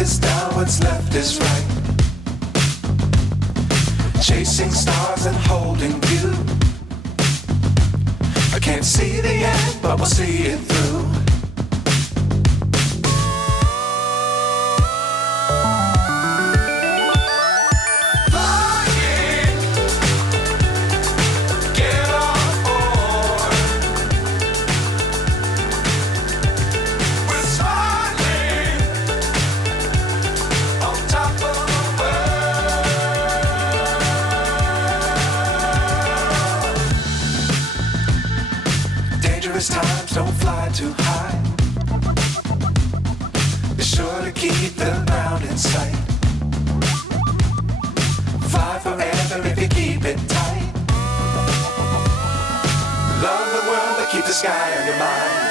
is down, what's left is right. Chasing stars and holding you. I can't see the end, but we'll see it through. Times don't fly too high. Be sure to keep the ground in sight. Fly forever if you keep it tight. Love the world, but keep the sky on your mind.